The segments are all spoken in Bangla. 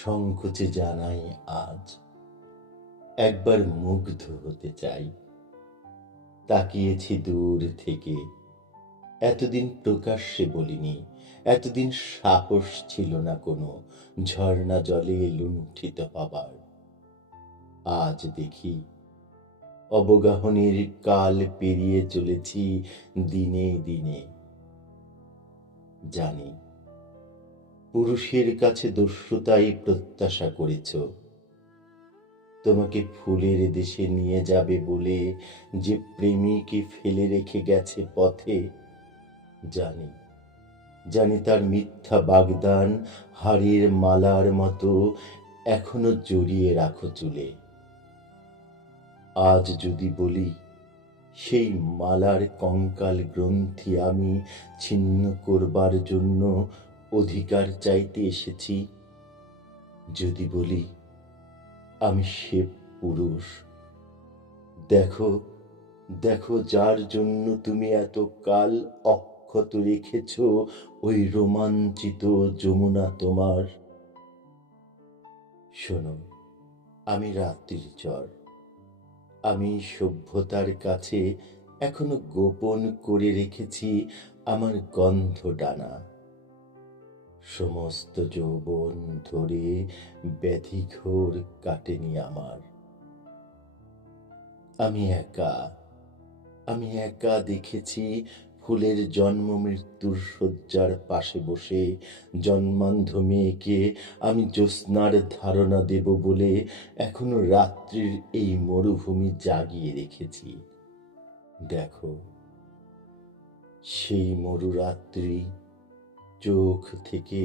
সংকোচে জানাই আজ, একবার মুগ্ধ হতে চাই। তাকিয়েছি দূর থেকে, এতদিন প্রকাশ্যে বলিনি, এতদিন সাহস ছিল না কোনো ঝর্ণা জলে লুণ্ঠিত হবার। আজ দেখি অবগাহনের কাল পেরিয়ে চলেছি দিনে দিনে। জানি পুরুষের কাছে দস্যুতাই প্রত্যাশা করেছ, তোমাকে ফুলের দেশে নিয়ে যাবে বলে যে প্রেমিকে ফেলে রেখে গেছে পথে। জানি জানি তার মিথ্যা বাগদান হাড়ের মালার মতো এখনো জড়িয়ে রাখো চুলে। আজ যদি বলি সেই মালার কঙ্কাল গ্রন্থি আমি ছিন্ন করবার জন্য অধিকার চাইতে এসেছি, যদি বলি আমি সে পুরুষ, দেখো দেখো যার জন্য তুমি এত কাল অক্ষত রেখেছ ওই রোমাঞ্চিত যমুনা তোমার। শোনো, আমি রাত্রির চর, আমি সভ্যতার কাছে এখনো গোপন করে রেখেছি আমার গন্ধ ডানা। সমস্ত যৌবন ধরে ব্যাধিঘোর কাটেনি আমার। আমি একা দেখেছি ফুলের জন্ম মৃত্যুর শয্যার পাশে বসে জন্মান্ধ মেয়েকে আমি জ্যোৎস্নার ধারণা দেব বলে এখনো রাত্রির এই মরুভূমি জাগিয়ে রেখেছি। দেখো সেই মরুরাত্রি চোখ থেকে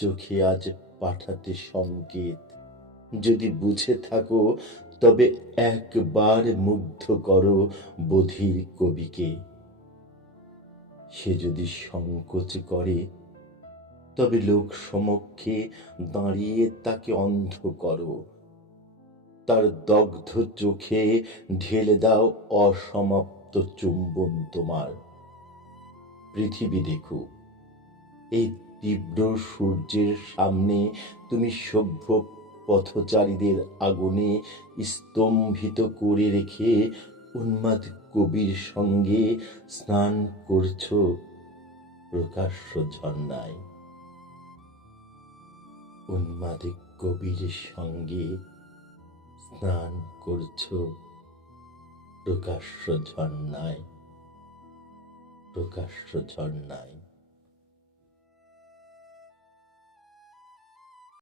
চোখে আজ পাঠাতে সংকেত। যদি বুঝে থাকো তবে একবার মুগ্ধ করো বধির কবিকে। সে যদি সংকোচ করে তবে লোক সমক্ষে দাঁড়িয়ে তাকে অন্ধ করো। তার দগ্ধ চোখে ঢেলে দাও অসমাপ্ত চুম্বন তোমার। পৃথিবী দেখুক, এই তীব্র সূর্যের সামনে তুমি সভ্য পথচারীদের আগুনে স্তম্ভিত করে রেখে উন্মাদ কবির সঙ্গে স্নান করছ প্রকাশ্য ঝর্ণায়। উন্মাদ কবির সঙ্গে স্নান করছ প্রকাশ্য ঝর্ণায়, প্রকাশ্য ঝর্ণায়।